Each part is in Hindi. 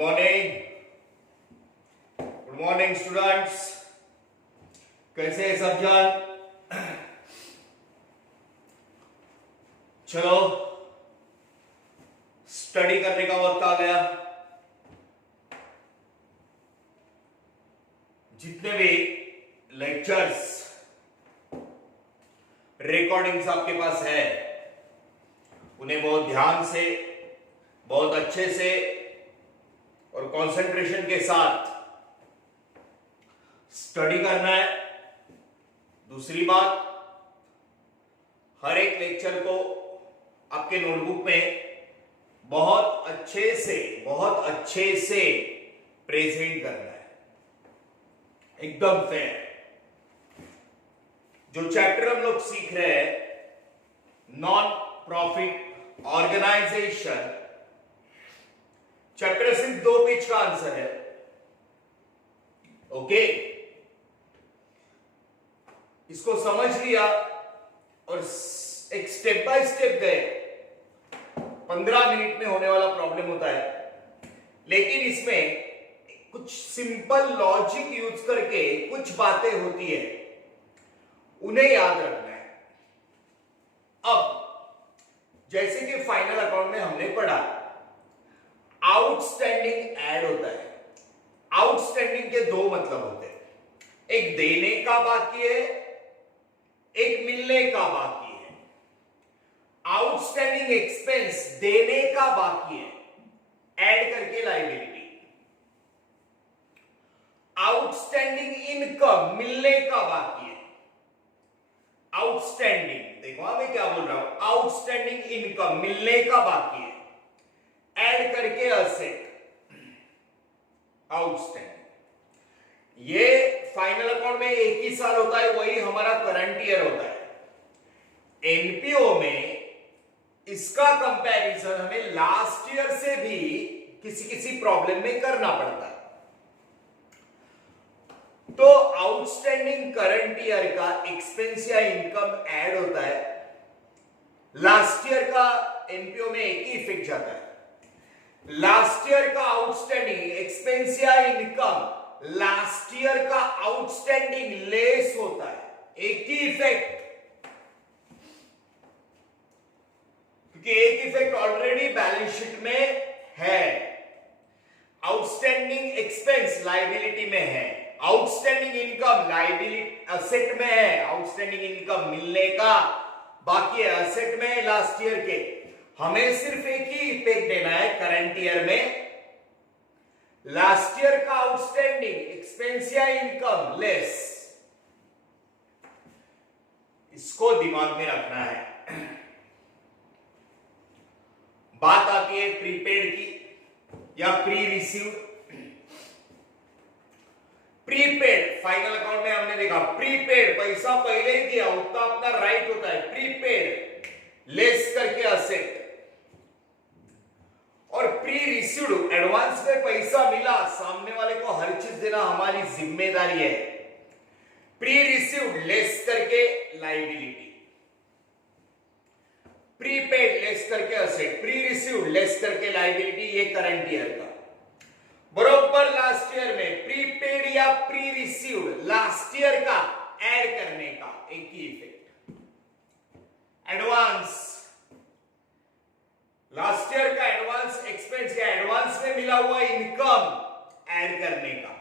Good morning students. कैसे हैं सब जान? चलो स्टडी करने का वक्त आ गया। जितने भी लेक्चर्स रिकॉर्डिंग्स आपके पास है उन्हें बहुत ध्यान से, बहुत अच्छे से और कंसंट्रेशन के साथ स्टडी करना है। दूसरी बात, हर एक लेक्चर को आपके नोटबुक में बहुत अच्छे से प्रेजेंट करना है, एकदम फेयर। जो चैप्टर हम लोग सीख रहे हैं नॉन प्रॉफिट ऑर्गेनाइजेशन, चैप्टर सिर्फ 2 पेज का आंसर है। ओके, इसको समझ लिया और एक स्टेप बाय स्टेप गए। 15 मिनट में होने वाला प्रॉब्लम होता है, लेकिन इसमें कुछ सिंपल लॉजिक यूज करके कुछ बातें होती है, उन्हें याद रखना है। अब जैसे कि फाइनल अकाउंट में हमने पढ़ा, आउटस्टैंडिंग ऐड होता है। आउटस्टैंडिंग के 2 मतलब होते हैं, एक देने का बाकी है, एक मिलने का बाकी है। आउटस्टैंडिंग एक्सपेंस देने का बाकी है, ऐड करके लायबिलिटी। आउटस्टैंडिंग इनकम मिलने का बाकी है। आउटस्टैंडिंग, देखो मैं क्या बोल रहा हूं, आउटस्टैंडिंग इनकम मिलने का बाकी है, ऐड करके असेट। आउटस्टैंडिंग ये फाइनल अकाउंट में एक ही साल होता है, वही हमारा करंट ईयर होता है। एनपीओ में इसका कंपैरिजन हमें लास्ट ईयर से भी किसी प्रॉब्लम में करना पड़ता है। तो आउटस्टैंडिंग करंट ईयर का एक्सपेंस या इनकम ऐड होता है, लास्ट ईयर का एनपीओ में एक ही इफेक्ट जाता है। लास्ट ईयर का आउटस्टैंडिंग एक्सपेंस या इनकम लास्ट ईयर का आउटस्टैंडिंग लेस होता है, एक ही इफेक्ट, क्योंकि एक इफेक्ट ऑलरेडी बैलेंस शीट में है। आउटस्टैंडिंग एक्सपेंस लायबिलिटी में है, आउटस्टैंडिंग इनकम लायबिलिटी असेट में है, आउटस्टैंडिंग इनकम मिलने का बाकी है असेट में लास्ट ईयर के। हमें सिर्फ एक ही इफेक्ट देना है करंट ईयर में, लास्ट ईयर का आउटस्टैंडिंग एक्सपेंस या इनकम लेस। इसको दिमाग में रखना है। बात आती है प्रीपेड की या pre received. Prepaid final account में हमने देखा, प्रीपेड पैसा पहले ही दिया, उतना अपना राइट होता है। प्रीपेड लेस करके असेट, और प्री रिसीव्ड एडवांस में पैसा मिला, सामने वाले को हर चीज देना हमारी जिम्मेदारी है। प्री रिसीव्ड लेस करके लायबिलिटी, प्रीपेड लेस करके असेट, प्री रिसीव्ड लेस करके लायबिलिटी, ये करंट ईयर का। बरोबर लास्ट ईयर में प्रीपेड या प्री रिसीव्ड लास्ट ईयर का ऐड करने का एक ही इफेक्ट। एडवांस, लास्ट ईयर का एडवांस एक्सपेंस या एडवांस में मिला हुआ इनकम ऐड करने का।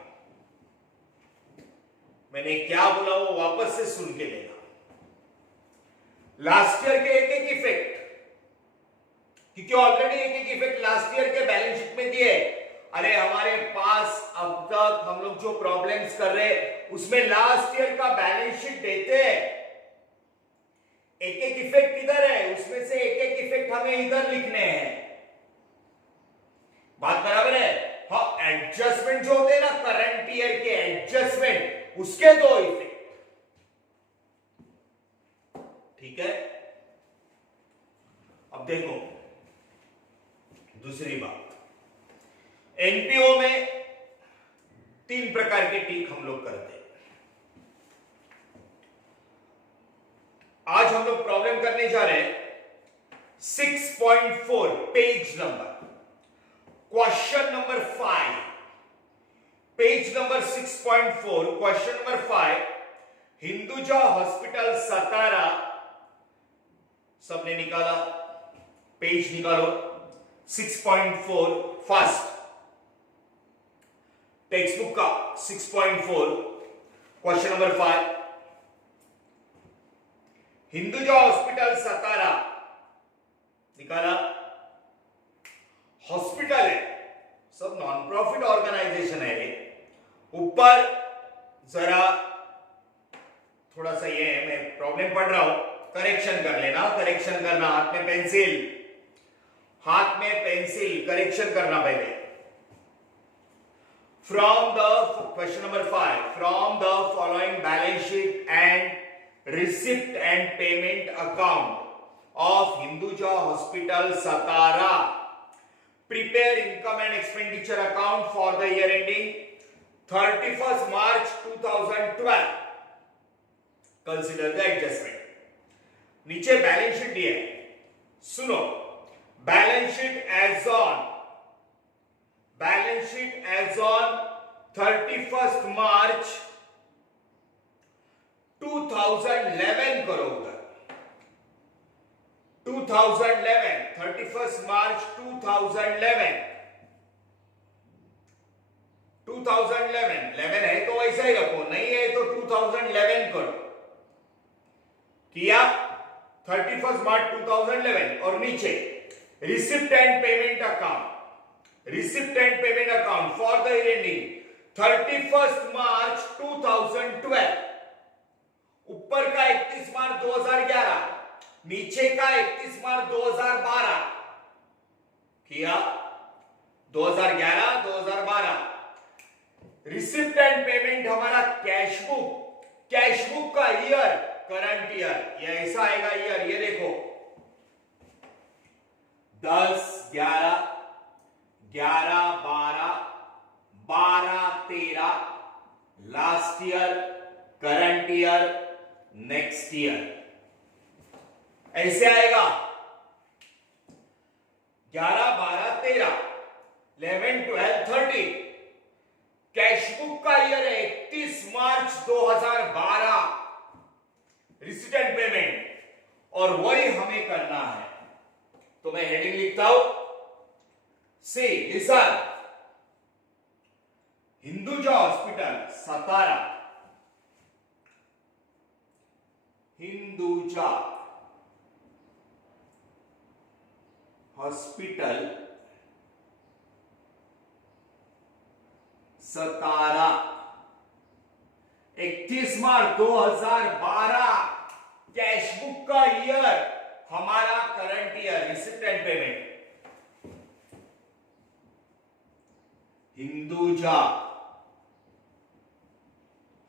मैंने क्या बोला वो वापस से सुन के लेना। लास्ट ईयर के एक एक इफेक्ट, क्योंकि ऑलरेडी एक एक इफेक्ट लास्ट ईयर के बैलेंस शीट में दिए। अरे हमारे पास अब तक हम लोग जो प्रॉब्लम्स कर रहे हैं उसमें लास्ट ईयर का बैलेंस शीट देते हैं, एक एक इफेक्ट इधर है, उसमें से एक एक इफेक्ट हमें इधर लिखने हैं। बात बराबर है? हाँ, एडजस्टमेंट जो होते हैं ना करंट ईयर के एडजस्टमेंट, उसके 2 इफेक्ट। ठीक है, अब देखो दूसरी बात, एनपीओ में 3 प्रकार के टिक हम लोग करते हैं। आज हम लोग प्रॉब्लम करने जा रहे हैं 6.4 page number. Question number 5, page number 6.4, question number 5, Hinduja hospital Satara, सबने निकाला, पेज निकालो 6.4 फास्ट, टेक्स्ट बुक का 6.4, क्वेश्चन नंबर 5, हिंदुजा हॉस्पिटल सतारा निकाला, हॉस्पिटल है, सब नॉन प्रॉफिट ऑर्गेनाइजेशन है रे। ऊपर जरा थोड़ा सा ये है, मैं प्रॉब्लम पढ़ रहा हूं, करेक्शन कर लेना, करेक्शन करना, हाथ में पेंसिल, हाथ में पेंसिल, करेक्शन करना पहले। From the question number 5, from the following balance sheet and receipt and payment account of Hinduja hospital Satara, prepare income and expenditure account for the year ending 31st March 2012, consider the adjustment। नीचे बैलेंस शीट दिया है, सुनो, balance sheet as on 31st March 2011 करो उधर, 2011, 31st March 2011, 11 है तो वैसा ही रखो, नहीं है तो 2011 करो, किया 31st March 2011, और नीचे receipt and payment account for the year ending 31st March 2012, ऊपर का 31 मार्च 2011, नीचे का 31 मार्च 2012, किया 2011, 2012, रिसिप्ट एंड पेमेंट हमारा कैश बुक का ईयर करंट ईयर, ये ऐसा आएगा ईयर, ये देखो 10, 11, 11, 12, 12, 13, last year, current year, next year, ऐसे आएगा 11, 12, 13, 11, 12, 13, कैश बुक का ईयर है 31 मार्च 2012, रिसीट एंड पेमेंट, और वही हमें करना है, तो मैं हेडिंग लिखता हूं, see listen, Hinduja hospital Satara, Hinduja hospital Satara, 31 March 2012, cash book का ईयर हमारा current year, receipt and payment, Hinduja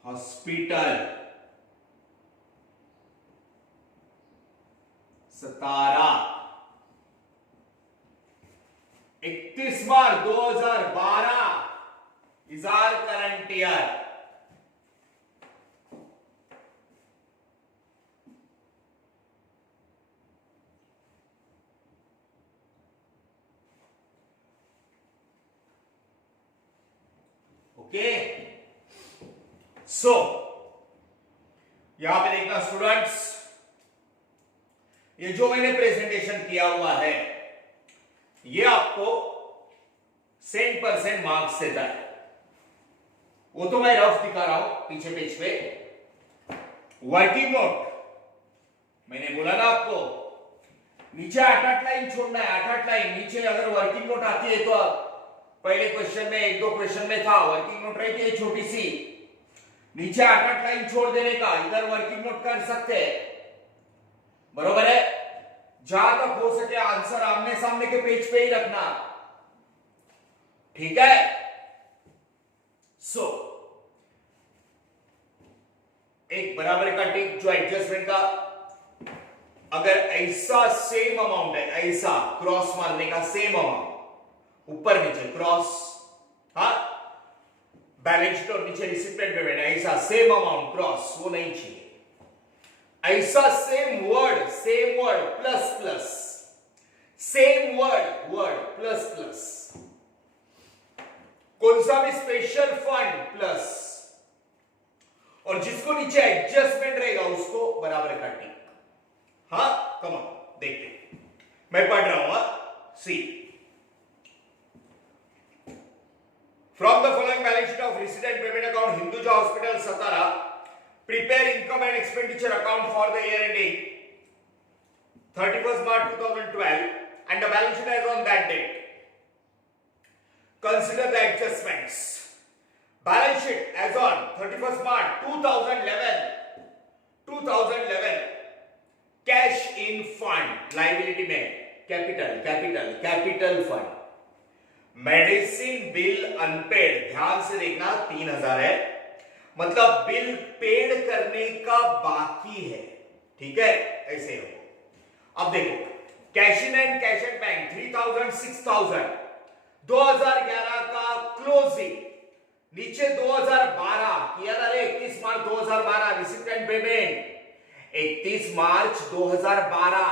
hospital Satara, 31 March 2012 is our current year, okay. So यहां पे देखना स्टूडेंट्स, ये जो मैंने प्रेजेंटेशन किया हुआ है ये आपको 100% मार्क्स देता है, वो तो मैं रफ दिखा रहा हूं पीछे पेज पे। वर्किंग नोट मैंने बोला ना आपको, नीचे 8-8 लाइन छोड़ना है, 8-8 लाइन नीचे। अगर वर्किंग नोट आती है तो पहले क्वेश्चन में 1-2 क्वेश्चन में था, वर्किंग नोट रहती है छोटी सी, नीचे 8-8 लाइन छोड़ देने का, इधर वर्किंग नोट कर सकते हैं, बरोबर है। जहां तक हो सके आंसर आमने सामने के पेज पे ही रखना, ठीक है। सो एक बराबर का टिक जो एडजस्टमेंट का, अगर ऐसा सेम अमाउंट है, ऐसा क्रॉस मारने का सेम अमाउंट, ऊपर नीचे क्रॉस, हाँ, बैलेंस शीट और नीचे रिसिप्ट एंड पेमेंट, ऐसा सेम अमाउंट क्रॉस, वो नहीं चाहिए। ऐसा same word plus plus, same word plus plus, कौन सा भी स्पेशल फंड प्लस, और जिसको नीचे एडजस्टमेंट रहेगा उसको बराबर काटी। हाँ कम देखते, मैं पढ़ रहा हूं। See, from the following balance sheet of resident payment account Hinduja hospital Satara, prepare income and expenditure account for the year ending 31st March 2012 and the balance sheet as on that date. Consider the adjustments. Balance sheet as on 31st March 2011 cash in fund liability में capital fund, medicine bill unpaid, ध्यान से देखना 3000 है, मतलब बिल पेड करने का बाकी है। ठीक है, ऐसे हो। अब देखो, cash in and cash and bank 3000 6000 2011 का क्लोजिंग, नीचे 2012 किया था 31 March 2012 receipt and payment 31 March 2012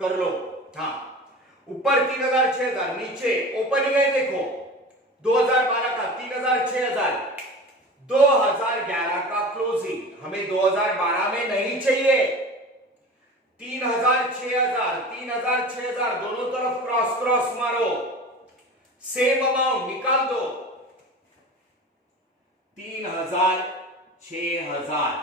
कर लो। हाँ, ऊपर 3000 6000, नीचे ओपनिंग है देखो 2012 का 3000 6000, 2011 का क्लोजिंग, हमें 2012 में नहीं चाहिए। 3000 6000 दोनों तरफ क्रॉस मारो, सेम अमाउंट निकाल दो। 3000 6000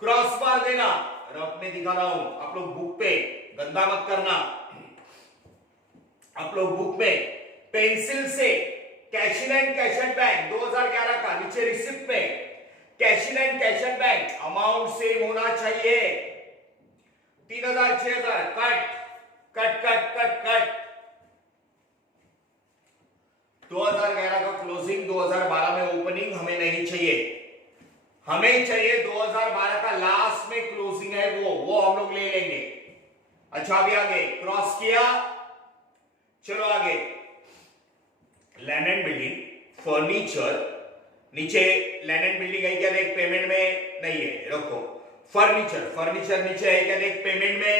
क्रॉस मार देना। रफ में दिखा रहा हूं, आप लोग बुक पे गंदा मत करना। आप लोग बुक में पेंसिल से cash in and cash and bank 2011 का, नीचे रिसिप्ट में cash in and cash and bank amount same होना चाहिए। 3000 6000 कट 2011 का क्लोजिंग 2012 में ओपनिंग हमें नहीं चाहिए, हमें चाहिए 2012 का लास्ट में क्लोजिंग है वो हम लोग ले लेंगे। अच्छा, अभी आगे क्रॉस किया, चलो आगे। लैंड एंड बिल्डिंग फर्नीचर, नीचे लैंड एंड बिल्डिंग है क्या देख, पेमेंट में नहीं है, रखो। फर्नीचर नीचे है क्या देख, पेमेंट में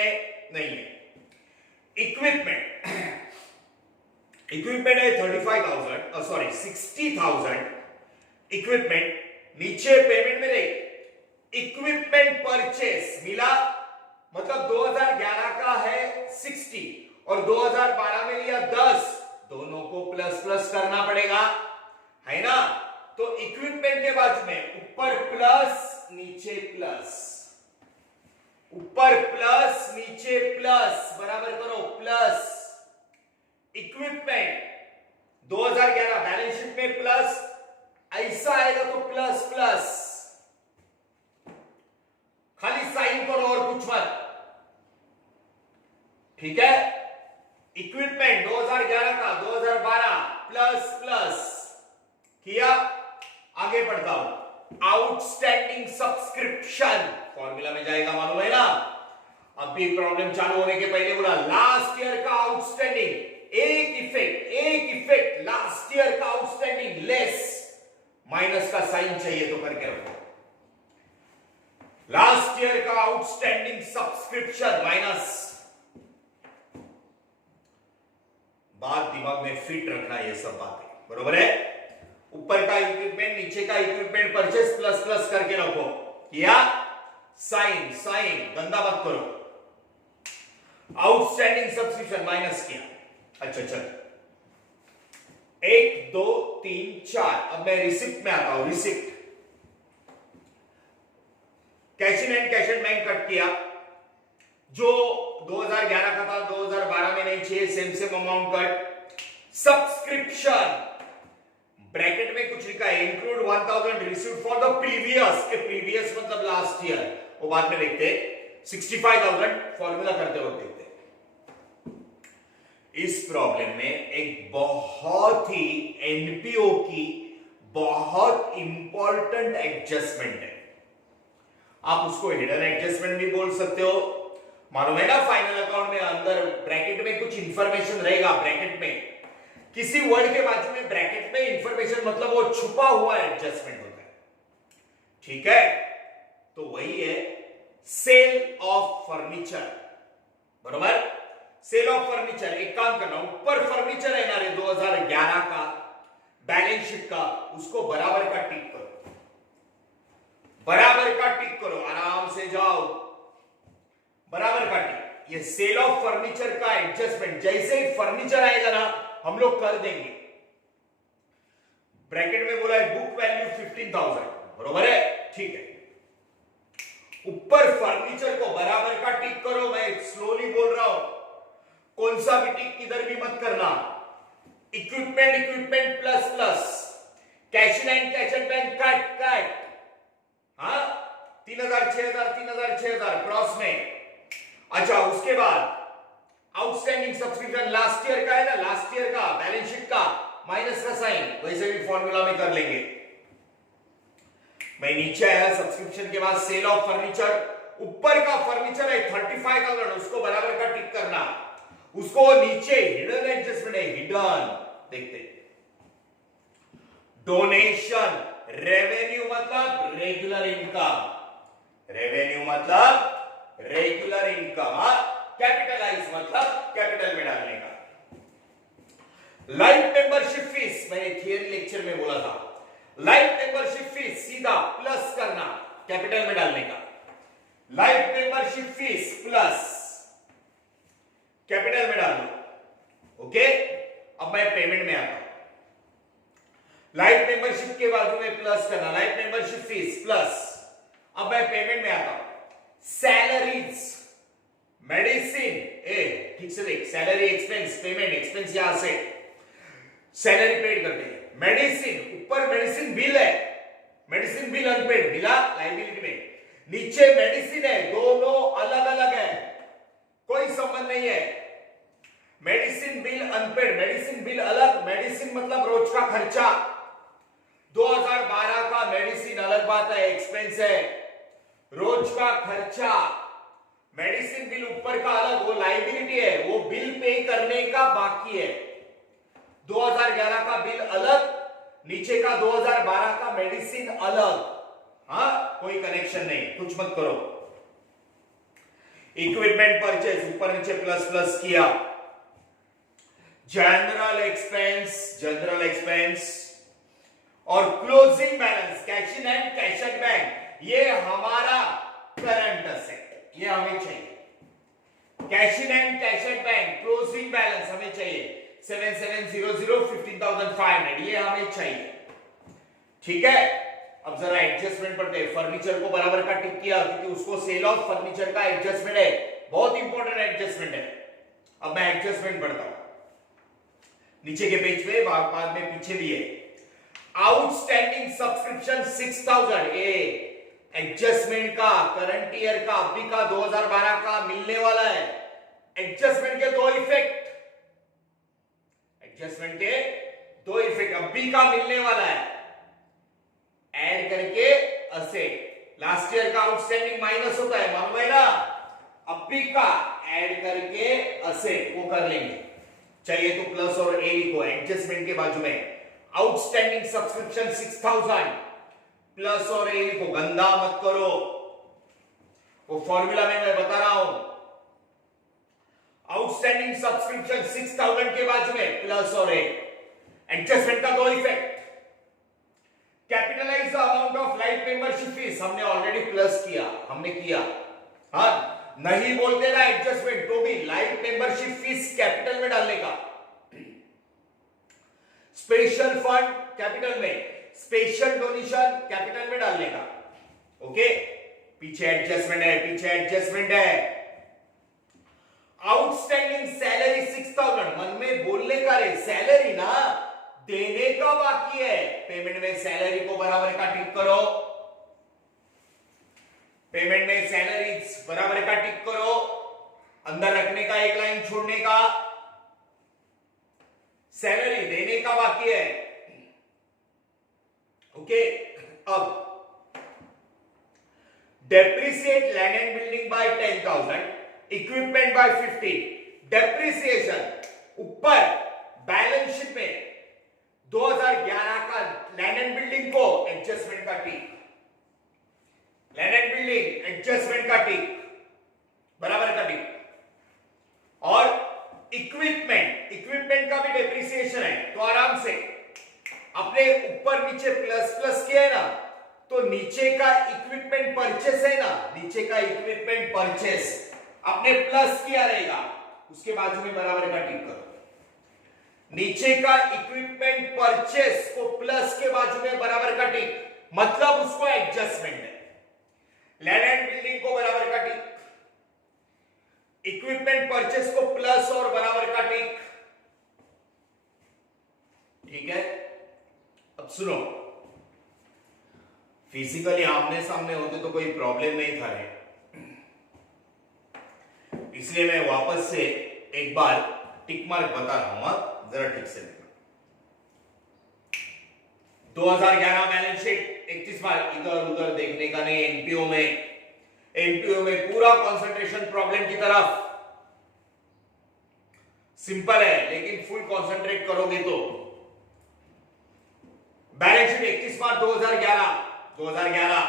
नहीं है। इक्विपमेंट है 60,000 इक्विपमेंट, नीचे पेमेंट में देख इक्विपमेंट परचेस मिला, मतलब 2011 का है 60 और 2012 में लिया 10, दोनों को प्लस करना पड़ेगा, है ना। तो इक्विपमेंट के बाजू में ऊपर प्लस नीचे प्लस, ऊपर प्लस नीचे प्लस, बराबर करो प्लस। इक्विपमेंट 2011 बैलेंस शीट में प्लस, ऐसा आएगा तो प्लस, खाली साइन करो और कुछ मत। ठीक है, इक्विपमेंट 2011 का 2012 प्लस किया। आगे बढ़ता हूं, आउटस्टैंडिंग सब्सक्रिप्शन फॉर्मूला में जाएगा, मालूम है ना। अब भी प्रॉब्लम चालू होने के पहले बोला लास्ट ईयर का आउटस्टैंडिंग, एक इफेक्ट लास्ट ईयर का आउटस्टैंडिंग लेस, माइनस का साइन चाहिए तो करके रखो। लास्ट ईयर का आउटस्टैंडिंग सब्सक्रिप्शन माइनस, बात दिमाग में फिट रखना, ये सब बातें बरोबर है। ऊपर का इक्विपमेंट नीचे का इक्विपमेंट परचेस प्लस करके रखो, किया साइन गंदा मत करो। आउटस्टैंडिंग सब्सक्रिप्शन माइनस किया। अच्छा चल, 1 2 3 4, अब मैं रिसिप्ट में आता हूं। Receipt cash in and cash and bank cut किया, जो 2011 का था 2012 में नहीं चाहिए, same amount cut. Subscription bracket में कुछ लिखा है, include 1000 received for the previous मतलब लास्ट ईयर, वो बाद में देखते हैं। 65,000 फॉर्मूला करते वक्त देखते हैं। इस प्रॉब्लम में एक बहुत ही एनपीओ की बहुत इंपॉर्टेंट एडजस्टमेंट है, आप उसको हिडन एडजस्टमेंट भी बोल सकते हो। मालूम है ना, फाइनल अकाउंट में अंदर ब्रैकेट में कुछ इंफॉर्मेशन रहेगा, ब्रैकेट में किसी वर्ड के बाजू में ब्रैकेट में इंफॉर्मेशन, मतलब वो छुपा हुआ एडजस्टमेंट होता है। ठीक है, तो वही है सेल ऑफ फर्नीचर। बरोबर। सेल ऑफ फर्नीचर, एक काम करना, ऊपर फर्नीचर है ना रे 2011 का बैलेंस शीट का, उसको बराबर का टिक करो, बराबर का टिक करो, आराम से जाओ, बराबर का टिक। ये सेल ऑफ फर्नीचर का एडजस्टमेंट जैसे ही फर्नीचर आएगा ना हम लोग कर देंगे। ब्रैकेट में बोला है बुक वैल्यू 15,000, बरोबर है, ठीक है। ऊपर फर्नीचर को बराबर का टिक करो, मैं स्लोली बोल रहा हूं, कौन सा भी टिक किधर भी मत करना। Equipment equipment plus plus, cash and cash and bank cut cut, हाँ 3,000 6,000 3,000 6,000 क्रॉस में। अच्छा उसके बाद आउटस्टैंडिंग सब्सक्रिप्शन लास्ट ईयर का है ना, लास्ट ईयर का बैलेंस शीट का माइनस का साइन, वैसे भी फॉर्मूला में कर लेंगे। मैं नीचे आया सब्सक्रिप्शन के बाद सेल ऑफ फर्नीचर, ऊपर का फर्नीचर है 35,000, उसको बराबर का टिक करना, उसको नीचे हिडन एडजस्टमेंट है, हिडन देखते। डोनेशन, रेवेन्यू मतलब रेगुलर इनकम, रेवेन्यू मतलब रेगुलर इनकम, कैपिटलाइज मतलब कैपिटल में डालने का। लाइफ मेंबरशिप फीस, मैंने थियरी लेक्चर में बोला था, लाइफ मेंबरशिप फीस सीधा प्लस करना, कैपिटल में डालने का। Life membership fees plus capital में डाल दो, ओके। अब मैं पेमेंट में आता हूं, लाइफ मेंबरशिप के बाजू में प्लस करना, लाइफ मेंबरशिप फीस प्लस। अब मैं पेमेंट में आता हूं, सैलरीज, मेडिसिन, ए ठीक से देख, सैलरी एक्सपेंस, पेमेंट एक्सपेंस, यहां से सैलरी पेड करते हैं, मेडिसिन, ऊपर मेडिसिन बिल है, मेडिसिन बिल अनपेड मिला लायबिलिटी में, नीचे मेडिसिन है, दोनों अलग अलग है, कोई संबंध नहीं है। Medicine bill unpaid, medicine bill अलग, मेडिसिन मतलब रोज का खर्चा, 2012 का मेडिसिन अलग बात है, एक्सपेंस है, रोज का खर्चा। मेडिसिन बिल ऊपर का अलग, वो लायबिलिटी है, वो बिल पे करने का बाकी है। 2011 का बिल अलग, नीचे का 2012 का मेडिसिन अलग, हाँ कोई कनेक्शन नहीं, कुछ मत करो। इक्विपमेंट परचेज, ऊपर नीचे प्लस प्लस किया। जनरल एक्सपेंस, जनरल एक्सपेंस और closing balance, cash in and cash at bank, ये हमारा करंट असेट, ये हमें चाहिए। Cash in and cash at bank, closing balance हमें चाहिए 7700 15,500, ये हमें चाहिए, ठीक है। अब जरा एडजस्टमेंट पढ़ते हैं, फर्नीचर को बराबर का टिक किया क्योंकि उसको सेल ऑफ फर्नीचर का एडजस्टमेंट है, बहुत इंपॉर्टेंट एडजस्टमेंट है। अब मैं एडजस्टमेंट पढ़ता हूं, नीचे के पेज पे, बाद में पीछे भी है। आउटस्टैंडिंग सब्सक्रिप्शन 6,000, ए एडजस्टमेंट का करंट ईयर का, अभी का 2012 का मिलने वाला है। एडजस्टमेंट के दो इफेक्ट, एडजस्टमेंट के दो इफेक्ट, अभी का मिलने वाला है, ऐड करके असेट, लास्ट ईयर का आउटस्टैंडिंग माइनस होता है, मालूम है ना, अभी का ऐड करके असेट वो कर लेंगे, चाहिए तो प्लस और ए लिखो एडजस्टमेंट के बाजू में। आउटस्टैंडिंग सब्सक्रिप्शन 6,000 प्लस और ए लिखो, गंदा मत करो, वो फॉर्मूला में मैं बता रहा हूं। आउटस्टैंडिंग सब्सक्रिप्शन 6,000 के बाजू में प्लस और ए, एडजस्टमेंट का दो effect. Capitalise the amount of life membership fees, हमने ऑलरेडी प्लस किया, हमने किया, हाँ नहीं बोलते ना एडजस्टमेंट तो भी लाइफ मेंबरशिप फीस कैपिटल में डालने का। स्पेशल फंड कैपिटल में, स्पेशल डोनेशन कैपिटल में डालने का, ओके। पीछे एडजस्टमेंट है, पीछे एडजस्टमेंट है। आउटस्टैंडिंग सैलरी 6,000, मन में बोलने का रे, सैलरी ना देने का बाकी है, पेमेंट में सैलरी को बराबर का टिक करो, पेमेंट में सैलरी बराबर का टिक करो, अंदर रखने का एक लाइन छोड़ने का, सैलरी देने का बाकी है, ओके। अब depreciate land and building by 10,000, equipment by 50, depreciation ऊपर बैलेंस शीट में 2011 का लैंड एंड बिल्डिंग को एडजस्टमेंट का tick, land and building adjustment का टिक, बराबर का टिक। और इक्विपमेंट का भी डेप्रिसिएशन है, तो आराम से अपने ऊपर नीचे प्लस प्लस किया है ना, तो नीचे का इक्विपमेंट परचेस है ना, नीचे का इक्विपमेंट परचेस अपने प्लस किया रहेगा, उसके बाजू में बराबर का टिक करो। नीचे का इक्विपमेंट परचेस को प्लस के बाजू में बराबर का टिक, मतलब उसको एडजस्टमेंट है। लैंड एंड बिल्डिंग को बराबर का टिक, इक्विपमेंट परचेस को प्लस और बराबर का टिक। ठीक है, अब सुनो, फिजिकली आमने सामने होते तो कोई प्रॉब्लम नहीं था रे, इसलिए मैं वापस से एक बार टिक मार्क बता रहा हूं, जरा ठीक से देखना। 2011 बैलेंस शीट 31 बार इधर उधर देखने का नहीं, एनपीओ में पूरा कंसंट्रेशन प्रॉब्लम की तरफ। सिंपल है लेकिन फुल कंसंट्रेट करोगे तो। Balance sheet 31 March 2011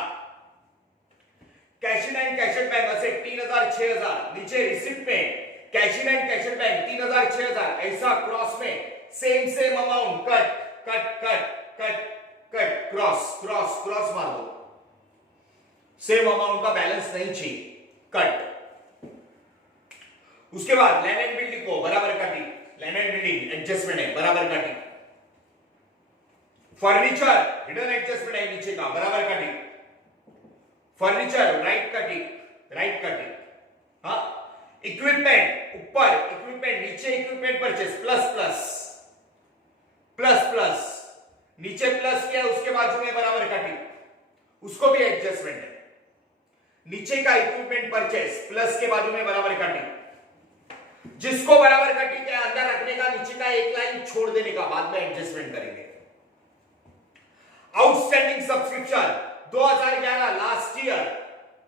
cash in and cash at bank asset 3000 6000, नीचे रिसिप्ट में cash in and cash at bank 3000 6000, ऐसा क्रॉस में सेम अमाउंट कट क्रॉस मार दो, सेम अमाउंट का बैलेंस नहीं चाहिए, कट। उसके बाद लैंड एंड बिल्डिंग को बराबर का tick, land and building adjustment है, बराबर का टिक। फर्नीचर हिडन एडजस्टमेंट है नीचे का, बराबर का टिक। फर्नीचर राइट का टिक। हाँ, इक्विपमेंट ऊपर, इक्विपमेंट नीचे, इक्विपमेंट परचेस प्लस नीचे प्लस किया, उसके बाजू में बराबर का टिक, उसको भी एडजस्टमेंट है। नीचे का इक्विपमेंट परचेस प्लस के बाजू में बराबर का टिक, जिसको बराबर का टिक है अंदर रखने का, नीचे का एक लाइन छोड़ देने का, बाद में एडजस्टमेंट करेंगे। Outstanding subscription 2011 last year,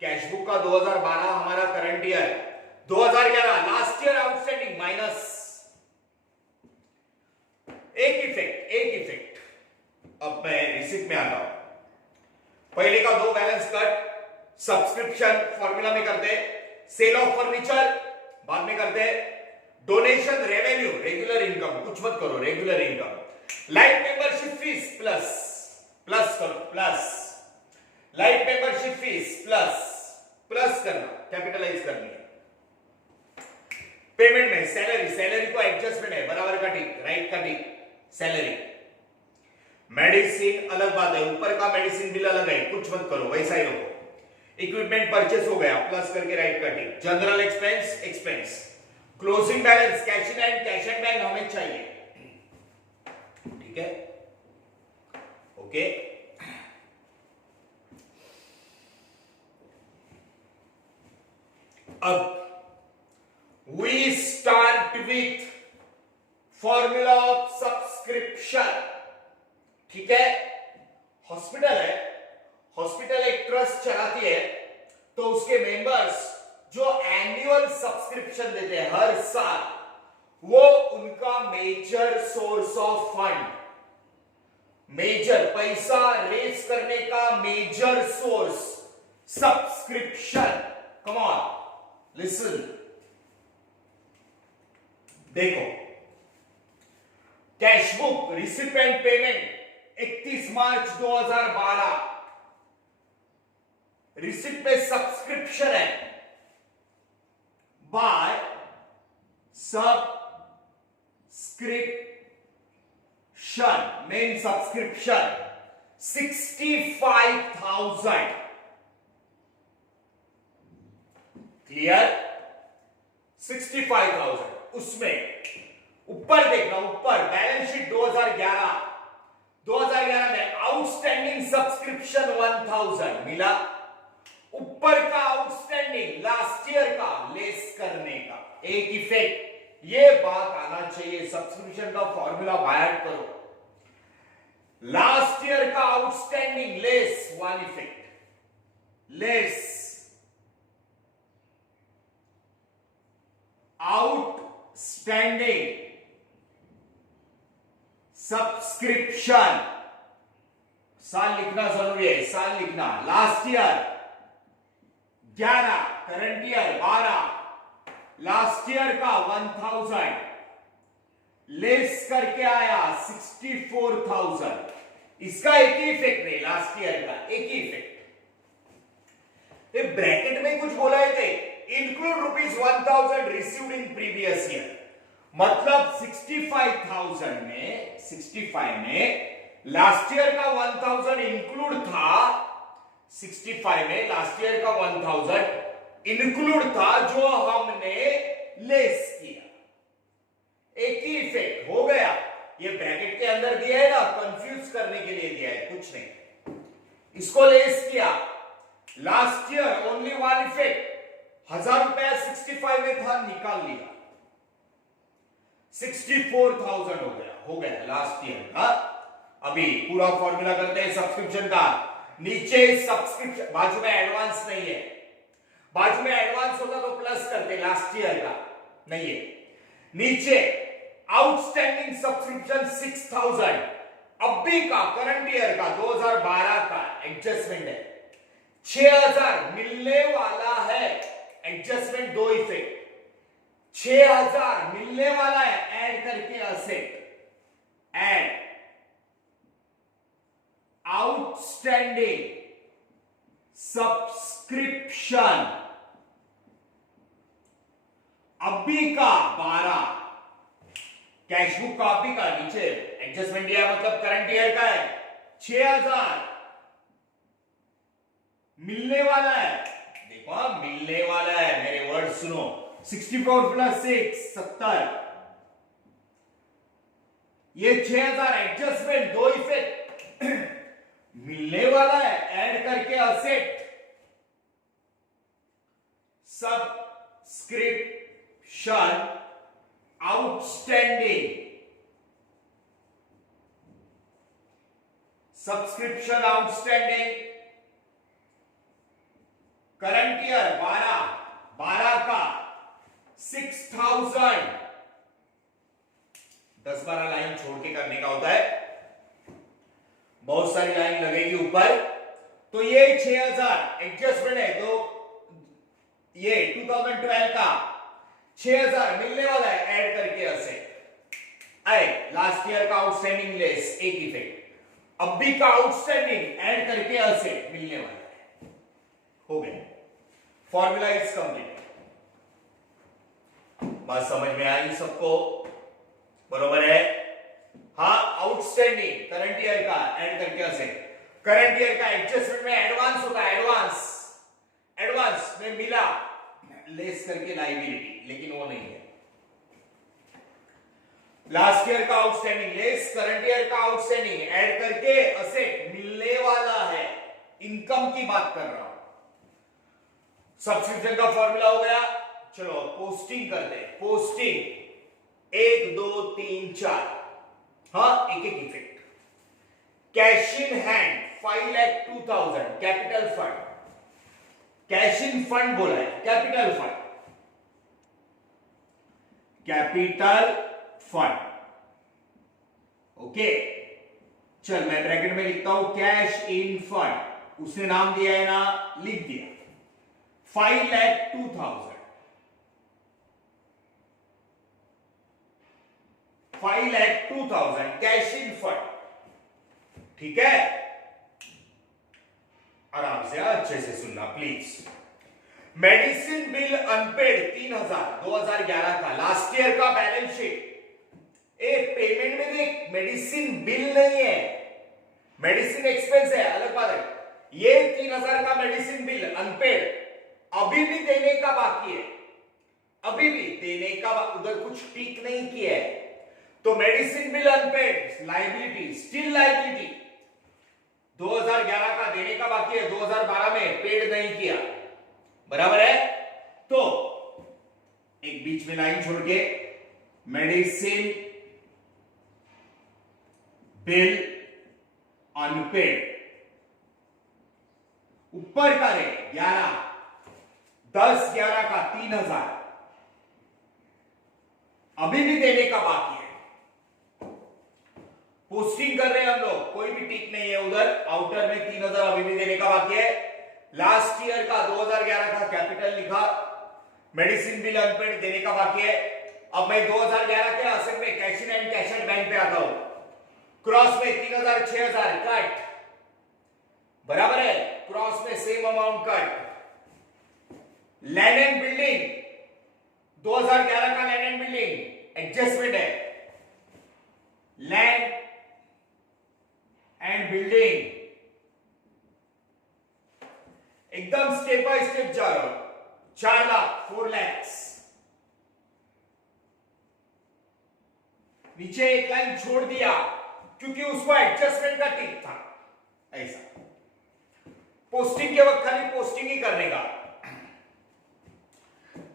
cash book का 2012 हमारा current year, 2011 last year outstanding minus, एक इफेक्ट। अब मैं रिसिप्ट में आता हूं। पहले का दो बैलेंस कट, सब्सक्रिप्शन फॉर्मूला में करते, सेल ऑफ फर्नीचर बाद में करते, डोनेशन रेवेन्यू रेगुलर इनकम, कुछ मत करो, regular income. Life membership fees plus करो, लाइफ मेंबरशिप फीस प्लस करना, कैपिटलाइज करनी है। पेमेंट में सैलरी को एडजस्टमेंट है, बराबर का टिक, राइट का टिक, सैलरी। मेडिसिन अलग बात है, ऊपर का मेडिसिन बिल अलग है, कुछ मत करो, वैसा ही रखो। इक्विपमेंट परचेस हो गया, प्लस करके राइट का tick. General expense, closing balance cash in and cash at bank हमें चाहिए, ठीक है, ओके। अब we start with formula of subscription, ठीक है। हॉस्पिटल एक ट्रस्ट चलाती है, तो उसके मेंबर्स जो एनुअल सब्सक्रिप्शन देते हैं हर साल, वो उनका major source of fund, major पैसा रेज करने का major source subscription. Come on listen, देखो, cash book receipt and payment 31 March 2012, receipt पे सब्सक्रिप्शन है, by subscription, main subscription 65,000, clear, 65,000। उसमें ऊपर देखना, ऊपर बैलेंस शीट 2011 में आउटस्टैंडिंग सब्सक्रिप्शन 1000 मिला, ऊपर का आउटस्टैंडिंग लास्ट ईयर का लेस करने का, एक इफेक्ट, ये बात आना चाहिए। सब्सक्रिप्शन का फॉर्मूला बाय करो, लास्ट ईयर का outstanding less one effect, less outstanding subscription, साल लिखना जरूरी है, साल लिखना, last year 11, current year 12, last year का 1000 लेस करके आया 64,000। इसका एक ही इफेक्ट नहीं, लास्ट ईयर का एक ही इफेक्ट। ब्रैकेट में कुछ बोला है थे, include ₹1000 received in previous year, मतलब 65,000 में 65 में लास्ट ईयर का 1000 इंक्लूड था। 65 में लास्ट ईयर का 1000 इंक्लूड था जो हमने लेस किया। एक ही इफेक्ट हो गया। ये ब्रैकेट के अंदर दिया है ना, कंफ्यूज करने के लिए दिया है, कुछ नहीं। इसको लेस किया, last year only one effect, 1000 रुपया 65 में था, निकाल लिया, 64,000 हो गया लास्ट ईयर का। अभी पूरा फॉर्मूला करते हैं सब्सक्रिप्शन का। नीचे सब्सक्रिप्शन, बाजू में एडवांस नहीं है, बाजू में एडवांस होता तो प्लस करते, लास्ट ईयर का नहीं है। नीचे आउटस्टैंडिंग सब्सक्रिप्शन 6000, अभी का करंट ईयर का 2012 का एडजस्टमेंट है। 6000 मिलने वाला है, एडजस्टमेंट दो इफेक्ट, 6000 मिलने वाला है, ऐड करके असेट, ऐड आउटस्टैंडिंग सब्सक्रिप्शन अभी का 12, कैशबुक का अभी का, नीचे एडजस्टमेंट दिया मतलब करंट ईयर का है, 6000 मिलने वाला है। देखो मिलने वाला है, मेरे वर्ड सुनो, 64 प्लस 6 70, ये 6000 एडजस्टमेंट दो इफेक्ट मिलने वाला है, ऐड करके asset subscription outstanding, subscription outstanding current year 12 का 6000, 10-12 लाइन छोड़ के करने का होता है, बहुत सारी लाइन लगेगी ऊपर। तो ये 6000 एडजस्टमेंट है, तो ये 2012 का 6000 मिलने वाला है, ऐड करके असेट, ऐड लास्ट ईयर का आउटस्टैंडिंग लेस, एक इफेक्ट, अभी का आउटस्टैंडिंग ऐड करके असेट मिलने वाला है, हो गया। Formula is complete. बात समझ में आई सबको? बरोबर है? हाँ, आउटस्टैंडिंग करंट ईयर का ऐड करके असेट, करंट ईयर का एडजस्टमेंट में एडवांस होता है, एडवांस में मिला लेस करके लायबिलिटी, लेकिन वो नहीं है। लास्ट ईयर का आउटस्टैंडिंग लेस करंट ईयर का आउटस्टैंडिंग ऐड करके असेट मिलने वाला है, इनकम की बात कर रहा हूं। सब्सक्रिप्शन का फॉर्मूला हो गया। चलो पोस्टिंग करते हैं, पोस्टिंग 1 2 3 4, हाँ एक एक effect. Cash in hand 5,02,000 capital fund, cash in fund बोला है, capital fund, capital fund, okay. चल मैं ब्रैकेट में लिखता हूं कैश इन फंड, उसने नाम दिया है ना, लिख दिया 5,02,000, 5,02,000 कैश इन फंड, ठीक है। आराम से अच्छे से सुनना प्लीज। मेडिसिन बिल अनपेड 3,000 2011 का, लास्ट ईयर का बैलेंस शीट। एक पेमेंट में देख, मेडिसिन बिल नहीं है, मेडिसिन एक्सपेंस है, अलग बात है। ये 3,000 का मेडिसिन बिल अनपेड, अभी भी देने का बाकी है, अभी भी देने का, उधर कुछ टिक नहीं किया है, तो medicine bill unpaid, liability still liability, 2011 का देने का बाकी है, 2012 में पेड नहीं किया, बराबर है। तो एक बीच में लाइन छोड़ के मेडिसिन बिल अनपेड, ऊपर का रे 11 10-11 का 3,000 अभी भी देने का बाकी है। पोस्टिंग कर रहे हैं हम लोग, कोई भी टिक नहीं है उधर, आउटर में 3,000 अभी भी देने का बाकी है। लास्ट ईयर का 2011 का कैपिटल लिखा, मेडिसिन बिल अनपेड देने का बाकी है। अब मैं 2011 के असेट में cash in and cash out bank पे आता हूं। क्रॉस में 3000 6000 कट, बराबर है, क्रॉस में same amount cut. Land and building 2011 का लैंड एंड बिल्डिंग एडजस्टमेंट है। लैंड एंड बिल्डिंग एकदम स्टेप बाय स्टेप जा रहा हूं। 4 लाख 4 लाख, नीचे एक लाइन छोड़ दिया क्योंकि उसको एडजस्टमेंट का टिक था। ऐसा पोस्टिंग के वक्त खाली पोस्टिंग ही करने का,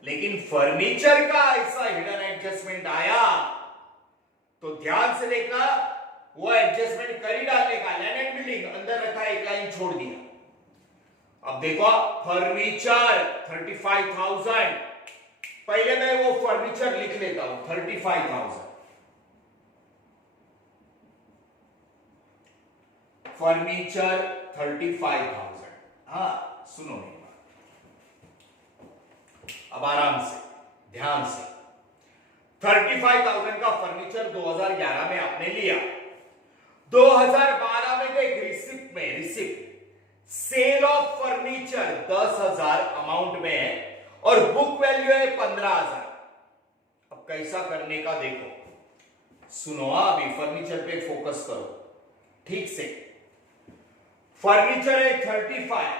लेकिन फर्नीचर का ऐसा हिडन एडजस्टमेंट आया तो ध्यान से देखना, वो एडजस्टमेंट कर ही डालने का। लैंड एंड बिल्डिंग अंदर रखा, एक लाइन छोड़ दिया। अब देखो फर्नीचर 35,000, पहले मैं वो फर्नीचर लिख लेता हूं 35,000। फर्नीचर 35,000। हाँ सुनो मेरी बात, अब आराम से ध्यान से। 35,000 का फर्नीचर 2011 में आपने लिया। 2012 में देख रिसिप्ट में, receipt sale of furniture 10,000 amount में है और बुक वैल्यू है 15,000। अब कैसा करने का देखो, सुनो अभी फर्नीचर पे फोकस करो ठीक से। फर्नीचर है 35,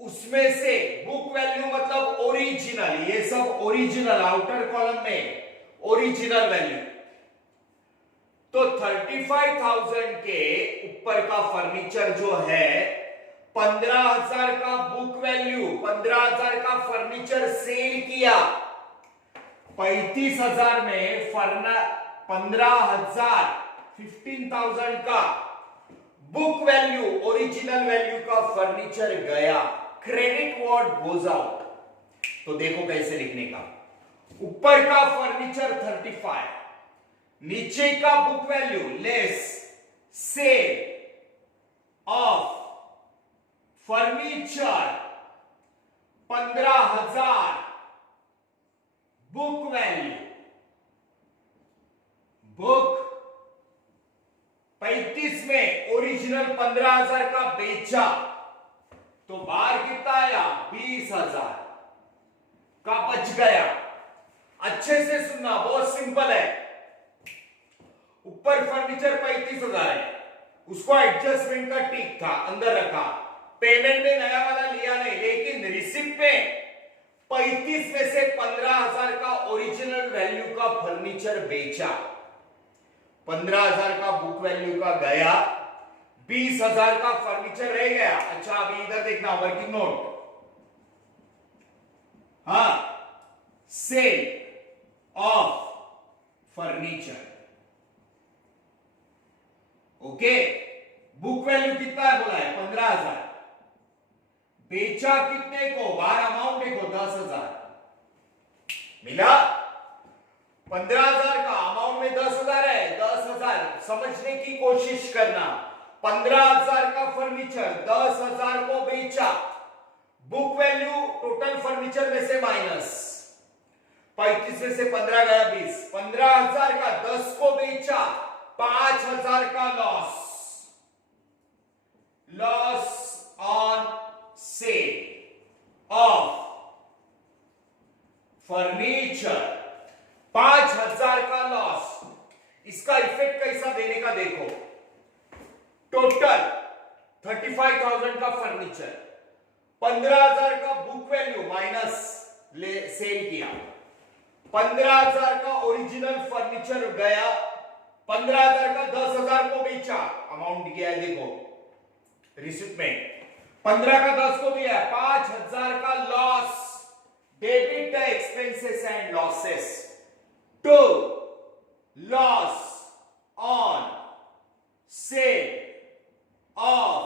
उसमें से बुक वैल्यू मतलब ओरिजिनल, ये सब ओरिजिनल, आउटर कॉलम में ओरिजिनल वैल्यू। तो 35,000 के ऊपर का फर्नीचर जो है 15,000 का बुक वैल्यू, 15,000 का फर्नीचर सेल किया। 35,000 में 15,000 15,000 का बुक वैल्यू, ओरिजिनल वैल्यू का फर्नीचर गया। Credit what goes out. तो देखो कैसे लिखने का, ऊपर का फर्नीचर 35, नीचे का book value less sale of furniture 15,000 book value, book 35 में ओरिजिनल 15,000 का बेचा तो बाहर कितना आया 20,000 का बच गया। अच्छे से सुनना, बहुत सिंपल है। ऊपर फर्नीचर 35,000 है, उसको एडजस्टमेंट का टिक था, अंदर रखा। पेमेंट में नया वाला लिया नहीं, लेकिन रिसिप्ट में 35 में से 15,000 का ओरिजिनल वैल्यू का फर्नीचर बेचा। 15,000 का बुक वैल्यू का गया, 20,000 का फर्नीचर रह गया। अच्छा अभी इधर देखना, वर्किंग नोट, हाँ, sale of furniture, okay. Book value कितना है बोला है 15,000, बेचा कितने को, बाहर अमाउंट देखो 10,000 मिला। 15,000 का अमाउंट में 10,000 है, 10,000 समझने की कोशिश करना। 15,000 का फर्नीचर 10,000 को बेचा, बुक वैल्यू टोटल फर्नीचर में से माइनस 35 में से 15 गया 20, 15,000 का 10 को बेचा, 5,000 का loss, loss on sale of furniture, 5,000 का लॉस। इसका इफेक्ट कैसा देने का देखो, टोटल 35,000 का फर्नीचर, 15,000 का बुक वैल्यू माइनस सेल किया, 15,000 का ओरिजिनल फर्नीचर गया, 15,000 का 10,000 को बेचा, अमाउंट किया है देखो रिसिप्ट में, 15 का 10 को दिया, 5,000 का loss, debit the expenses and losses to loss on sale of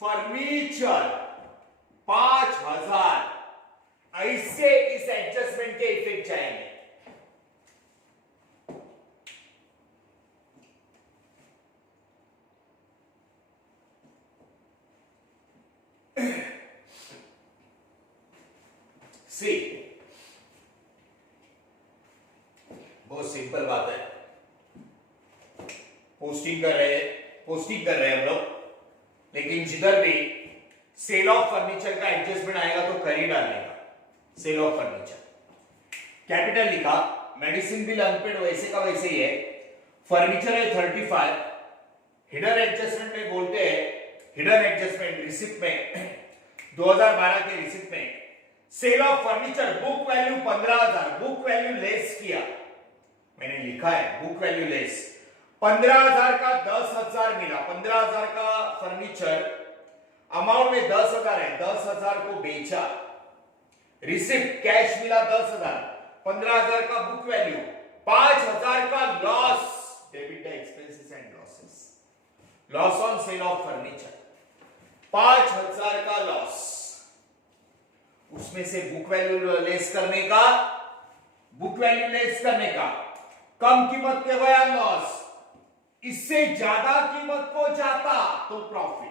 furniture 5,000। ऐसे इस एडजस्टमेंट के इफेक्ट जाएंगे। सी पोस्टिंग कर रहे हैं हम लोग, लेकिन जिधर भी सेल ऑफ फर्नीचर का एडजस्टमेंट आएगा तो कर ही डालेगा। सेल ऑफ फर्नीचर कैपिटल लिखा, मेडिसिन बिल अनपेड वैसे का वैसे ही है, फर्नीचर है 35, हिडन एडजस्टमेंट में बोलते हैं, हिडन एडजस्टमेंट रिसिप्ट में 2012 के रिसिप्ट में sale of furniture book value 15,000, book value less किया, मैंने लिखा है बुक वैल्यू लेस, 15,000 का 10,000 मिला, 15,000 का फर्नीचर अमाउंट में 10,000 है, 10,000 को बेचा, रिसिप्ट कैश मिला 10,000, 15,000 का बुक वैल्यू, 5,000 का loss, debit the expenses and losses, loss on sale of furniture, 5,000 का लॉस, उसमें से बुक वैल्यू लेस करने का, बुक वैल्यू लेस करने का, कम कीमत पे गया लॉस, इससे ज्यादा कीमत को जाता तो प्रॉफिट,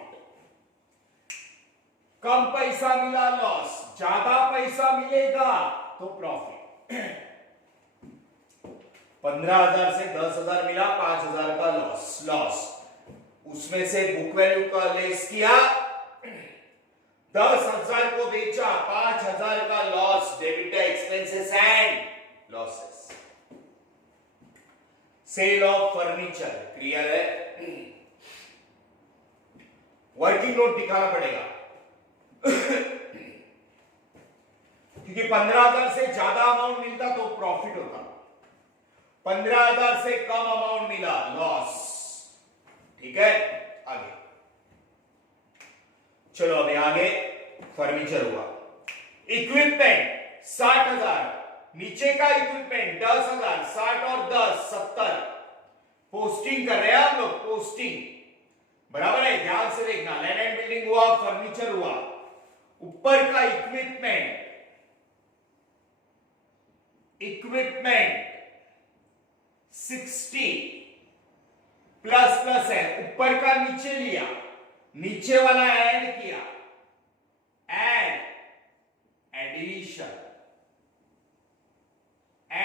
कम पैसा मिला लॉस, ज्यादा पैसा मिलेगा तो प्रॉफिट, 15,000 से 10,000 मिला, 5,000 का लॉस, उसमें से बुक वैल्यू का लेस किया, 10,000 को बेचा, 5,000 का loss, debit expenses and losses, sale of furniture clear है। वर्किंग नोट दिखाना पड़ेगा क्योंकि 15,000 से ज्यादा अमाउंट मिलता तो प्रॉफिट होता, 15,000 से कम अमाउंट मिला लॉस, ठीक है। आगे चलो, अभी आगे फर्नीचर हुआ, इक्विपमेंट 60,000, नीचे का इक्विपमेंट 10,000, 60 और 10 70, पोस्टिंग कर रहे हैं हम लोग, पोस्टिंग बराबर है, ध्यान से देखना, लैंड एंड बिल्डिंग हुआ, फर्नीचर हुआ, ऊपर का इक्विपमेंट 60 प्लस है, ऊपर का नीचे लिया, नीचे वाला ऐड किया,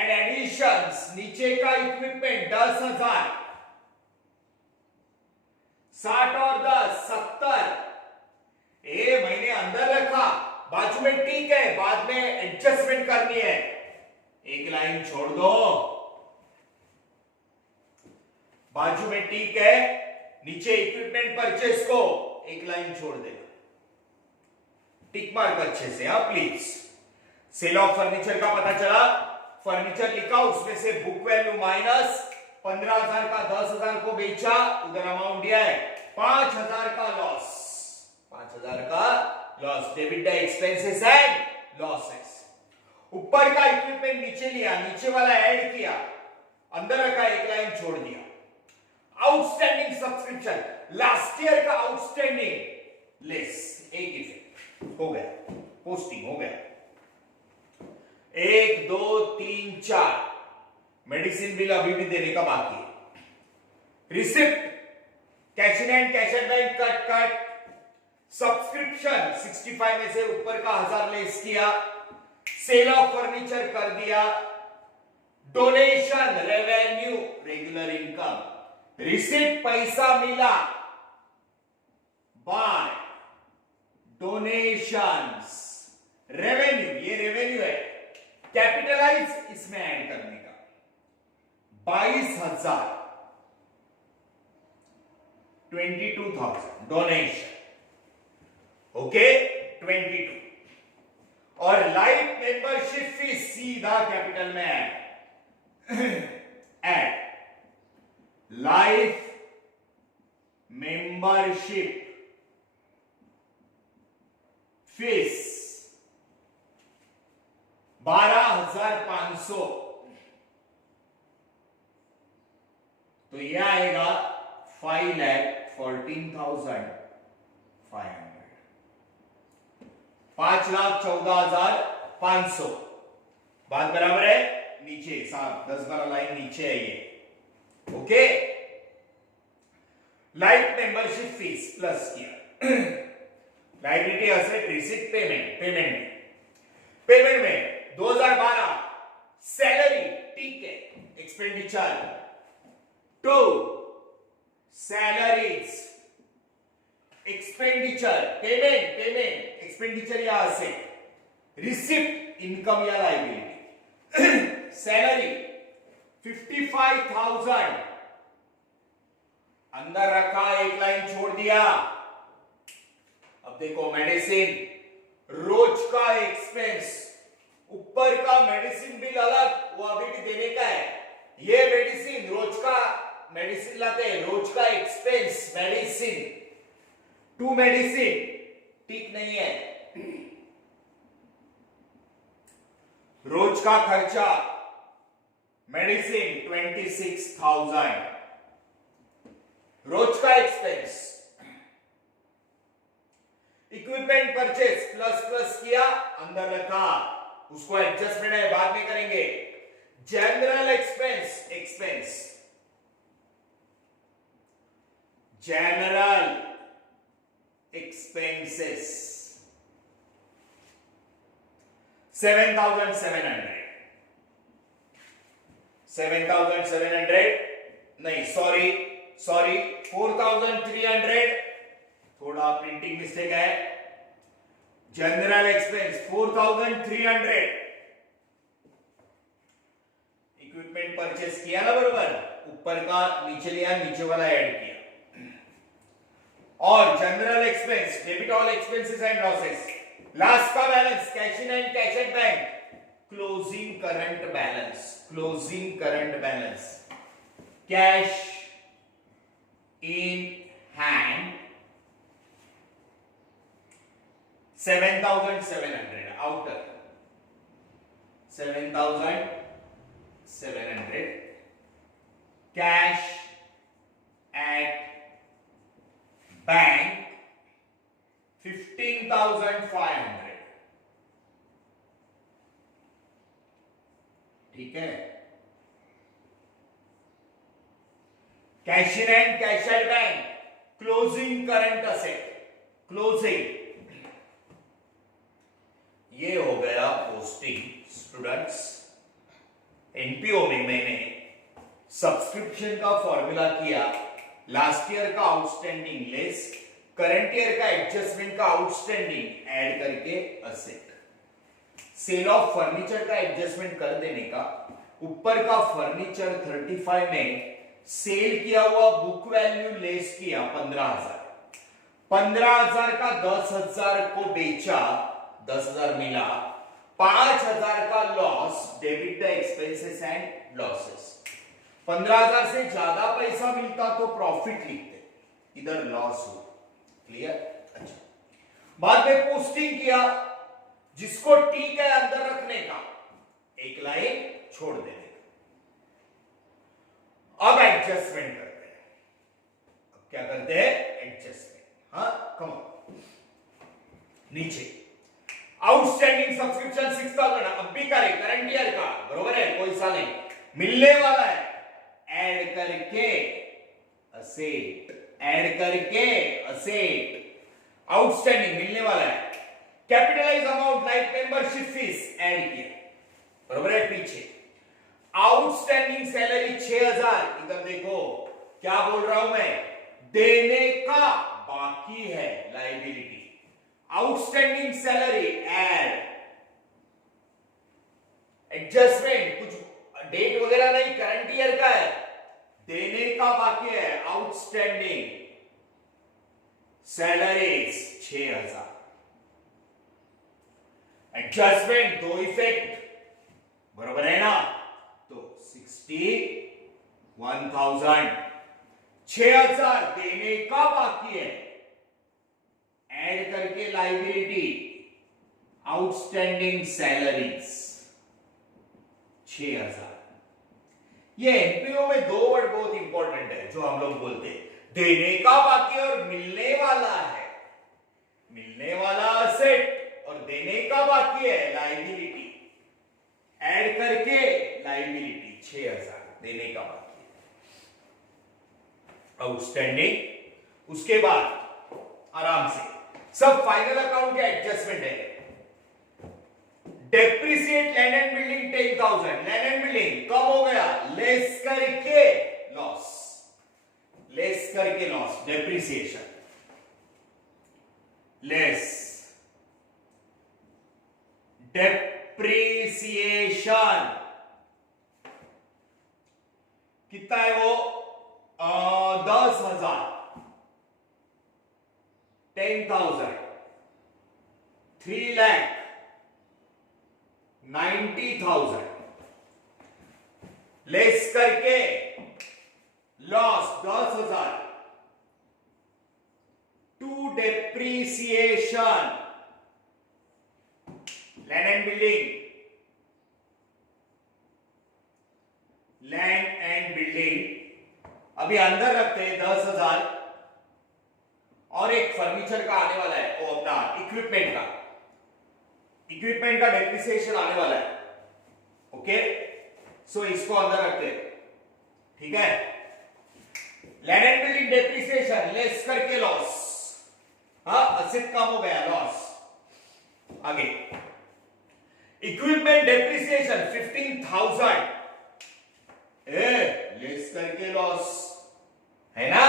एडिशंस, नीचे का इक्विपमेंट 10,000, 60 और 10 70, मैंने अंदर रखा, बाजू में ठीक है, बाद में एडजस्टमेंट करनी है, एक लाइन छोड़ दो, बाजू में ठीक है, नीचे इक्विपमेंट परचेस को एक लाइन छोड़ देना, टिक मार्क अच्छे से, हाँ प्लीज। सेल ऑफ फर्नीचर का पता चला, फर्नीचर लिखा, उसमें से बुक वैल्यू माइनस, 15,000 का 10,000 को बेचा, उधर अमाउंट दिया है, 5,000 का लॉस, 5,000 का loss, debit the expenses and losses, ऊपर का इक्विपमेंट नीचे लिया, नीचे वाला ऐड किया, अंदर रखा, एक लाइन छोड़ दिया, आउटस्टैंडिंग सब्सक्रिप्शन, लास्ट ईयर का आउटस्टैंडिंग लेस, एक इफेक्ट हो गया, पोस्टिंग हो गया, 1 2 3 4, मेडिसिन बिल अभी भी देने का बाकी है, receipt, cash in and cash at bank cut, subscription 65 में से ऊपर का 1,000 लेस किया, सेल ऑफ फर्नीचर कर दिया, donation revenue regular income, receipt पैसा मिला बाय डोनेशंस, रेवेन्यू, ये रेवेन्यू है, कैपिटलाइज इसमें ऐड करने का, 22,000, 22,000 डोनेशन, ओके 22, और लाइफ मेंबरशिप फीस सीधा कैपिटल में ऐड, लाइफ मेंबरशिप फीस 12,500, तो यह आएगा 5,14,500, 5,14,500, बात बराबर है, नीचे 10-12 लाइन नीचे है ये, okay. Life membership fees plus किया, लायबिलिटी असेट रिसीट पेमेंट में 2012 सैलरी ठीक है, expenditure 2, salaries, expenditure, payment expenditure या असेट, रिसिप्ट इनकम या लाइबिलिटी। सैलरी 55,000 अंदर रखा, एक लाइन छोड़ दिया। अब देखो मेडिसिन, रोज का एक्सपेंस, ऊपर का मेडिसिन बिल अलग, वो अभी भी देने का है। ये मेडिसिन, रोज का मेडिसिन लाते हैं, रोज का एक्सपेंस मेडिसिन, टू मेडिसिन ठीक नहीं है। रोज का खर्चा मेडिसिन 26,000, रोज का expense. Equipment purchase plus plus किया, अंदर रखा, उसको एडजस्टमेंट है बाद में करेंगे। जनरल एक्सपेंस, जनरल एक्सपेंसेस 7,700, 7,700 नहीं, सॉरी 4,300, थोड़ा प्रिंटिंग मिस्टेक है। जनरल एक्सपेंस 4,300, इक्विपमेंट परचेस किया ना बरोबर, ऊपर का नीचे लिया, नीचे वाला ऐड किया। और general expense, debit all expenses and losses. Last का balance, cash in and cash at bank, closing current balance, closing current balance, cash in hand 7,700, आउटर 7,700, कैश एट बैंक 15,500, ठीक है। Cash in and cash at bank, closing current asset, closing. ये हो गया पोस्टिंग स्टूडेंट्स। एनपीओ में मैंने सब्सक्रिप्शन का फॉर्मूला किया, लास्ट ईयर का आउटस्टैंडिंग लेस करंट ईयर का एडजस्टमेंट का आउटस्टैंडिंग ऐड करके असेट, सेल ऑफ फर्नीचर का एडजस्टमेंट कर देने का, ऊपर का फर्नीचर 35 में सेल किया हुआ बुक वैल्यू लेस किया 15,000, 15,000 का 10,000 को बेचा, 10,000 मिला, 5,000 का loss, debit the expenses and losses. 15,000 से ज्यादा पैसा मिलता तो प्रॉफिट लिखते, इधर लॉस हो। क्लियर? अच्छा, बाद में पोस्टिंग किया, जिसको ठीक है अंदर रखने का, एक लाइन छोड़ देने का। अब एडजस्टमेंट करते हैं। अब क्या करते हैं? एडजस्टमेंट। हाँ, कम ऑन, नीचे आउटस्टैंडिंग सब्सक्रिप्शन 6,000, अब भी करें करंट ईयर का, बरोबर है, कोई सा नहीं, मिलने वाला है, ऐड करके असेट, ऐड करके असेट, आउटस्टैंडिंग मिलने वाला है, capitalise amount like membership fees add किया, बरोबर है। पीछे आउटस्टैंडिंग सैलरी 6,000, इधर देखो क्या बोल रहा हूं मैं, देने का बाकी है, liability. Outstanding salary add, adjustment, कुछ डेट वगैरह नहीं, करंट ईयर का है, देने का बाकी है, आउटस्टैंडिंग सैलरीज 6,000, एडजस्टमेंट दो इफेक्ट, बरोबर है ना, तो 61,000, 6,000 देने का बाकी है, ऐड करके लायबिलिटी, आउटस्टैंडिंग सैलरीज 6,000। ये एनपीओ में दो वर्ड बहुत इंपॉर्टेंट है जो हम लोग बोलते हैं, देने का बाकी और मिलने वाला है, मिलने वाला असेट और देने का बाकी है लायबिलिटी, ऐड करके लायबिलिटी 6,000 देने का बाकी है, आउटस्टैंडिंग। उसके बाद आराम से सब फाइनल अकाउंट के एडजस्टमेंट है। Depreciate land and building 10,000, land and building कम हो गया, लेस करके लॉस, लेस करके लॉस, डेप्रिसिएशन, लेस डेप्रिसिएशन कितना है वो 10,000, 10,000, 3,90,000 लेस करके loss 10,000 to depreciation, land and building, land and building अभी अंदर रखते हैं 10,000 और एक फर्नीचर का आने वाला है, वो अपना इक्विपमेंट का डेप्रिसिएशन आने वाला है। ओके, सो इसको अंदर रखते हैं, ठीक है। Land and building depreciation less करके लॉस, हाँ असेट कम हो गया, लॉस। आगे इक्विपमेंट डेप्रिसिएशन 15,000 लेस करके लॉस है ना,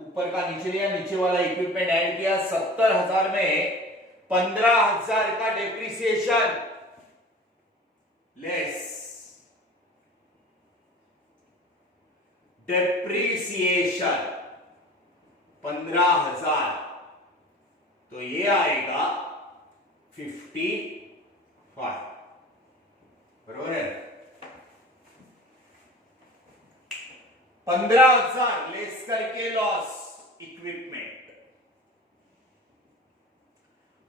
ऊपर का नीचे लिया, नीचे वाला इक्विपमेंट ऐड किया, 70,000 में 15,000 का डेप्रिसिएशन लेस, डेप्रिसिएशन 15,000 तो ये आएगा 55, बरोबर है। 15,000 लेस करके लॉस इक्विपमेंट।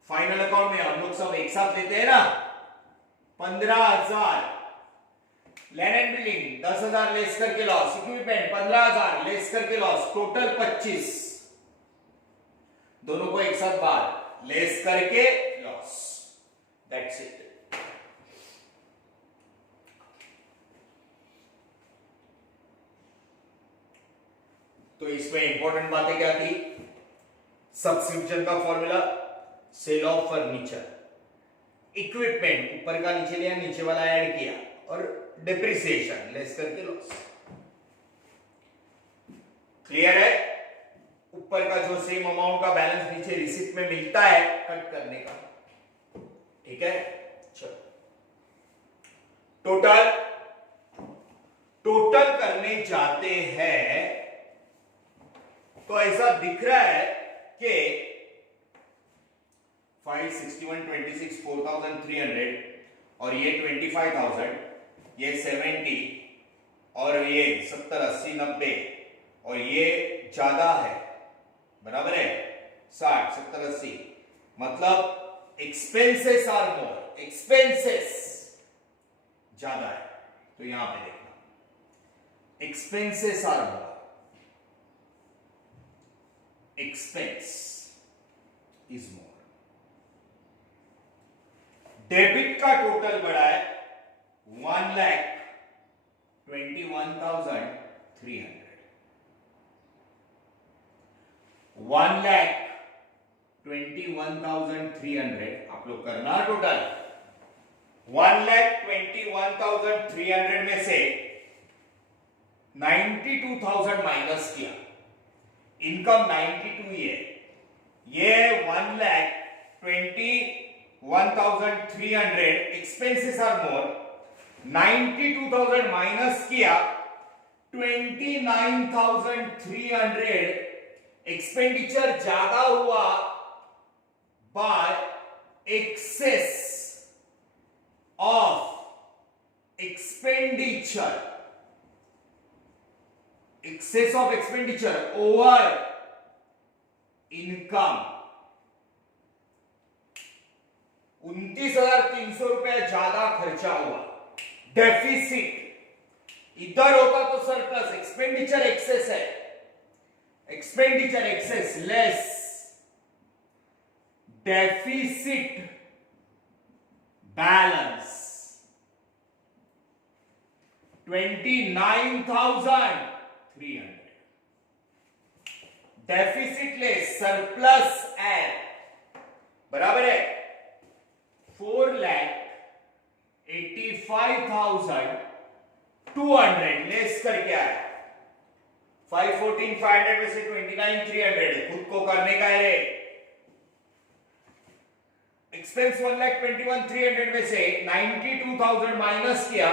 फाइनल अकाउंट में हम लोग सब एक साथ लेते हैं ना, 15,000 लैंड एंड बिल्डिंग, 10,000 लेस करके लॉस, इक्विपमेंट 15,000 लेस करके लॉस, टोटल 25, दोनों को एक साथ बाहर लेस करके लॉस, दैट्स इट। तो इसमें इंपॉर्टेंट बातें क्या थी, सब्स्टिट्यूशन का formula, sale of furniture, equipment ऊपर का नीचे लिया, नीचे वाला ऐड किया, और डेप्रिसिएशन लेस करके लॉस। क्लियर है, ऊपर का जो सेम अमाउंट का बैलेंस नीचे रिसिप्ट में मिलता है कट करने का, ठीक है। चलो टोटल करने जाते हैं तो ऐसा दिख रहा है कि 561, 26, 4,300 और ये 25,000, ये 70 और ये 70, 80, 90 और ये ज्यादा है, बराबर है 60, 70, 80, मतलब एक्सपेंसेस आर मोर, एक्सपेंसेस ज्यादा है। तो यहां पे देखना, expenses are more, expense is more. Debit का टोटल बढ़ा है 1,21,300, 1,21,300 आप लोग करना टोटल। 1,21,300 में से 92,000 माइनस किया, इनकम 92 ये 1,21,300, एक्सपेंसेस आर मोर, 92,000 माइनस किया 29,300, एक्सपेंडिचर ज्यादा हुआ by excess of expenditure, excess of expenditure over income. 29,300 रुपया ज्यादा खर्चा हुआ, डेफिसिट। इधर होता तो सरप्लस, एक्सपेंडिचर एक्सेस है, expenditure excess less deficit balance 29,300, deficit less surplus add बराबर है 4,85,200 लेस करके आया 514,500 में से 29,300 खुद को करने का है रे। एक्सपेंस 1,21,300 में से 92,000 माइनस किया,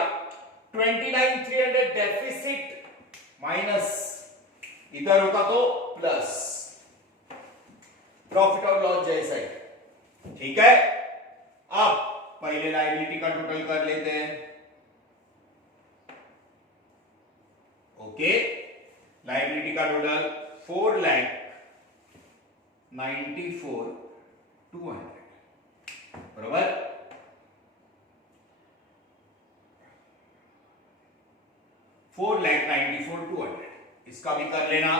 29,300 डेफिसिट माइनस, इधर होता तो प्लस, प्रॉफिट और लॉस जैसा ही, ठीक है। अब पहले लायबिलिटी का टोटल कर लेते हैं। ओके, लायबिलिटी का टोटल 4,94,200 बराबर। इसका भी कर लेना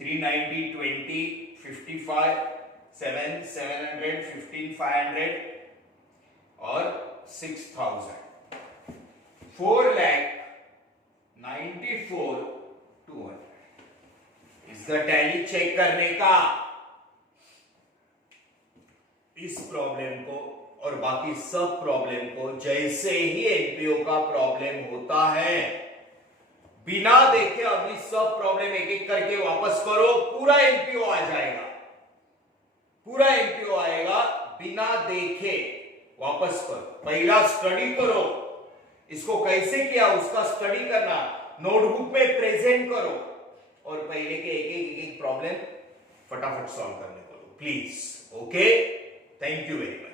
390, 20, 55, 7, 700, 15, 500 और 6,000, 4,94,200। इसका टैली चेक करने का, इस प्रॉब्लम को और बाकी सब प्रॉब्लम को जैसे ही एनपीओ का प्रॉब्लम होता है बिना देखे अभी सब प्रॉब्लम एक एक करके वापस करो, पूरा एनपीओ आ जाएगा, पूरा एनपीओ आएगा, बिना देखे वापस करो। पहला स्टडी करो, इसको कैसे किया उसका स्टडी करना, नोटबुक में प्रेजेंट करो और पहले के एक एक प्रॉब्लम फटाफट सॉल्व करने को please. Okay, thank you very much.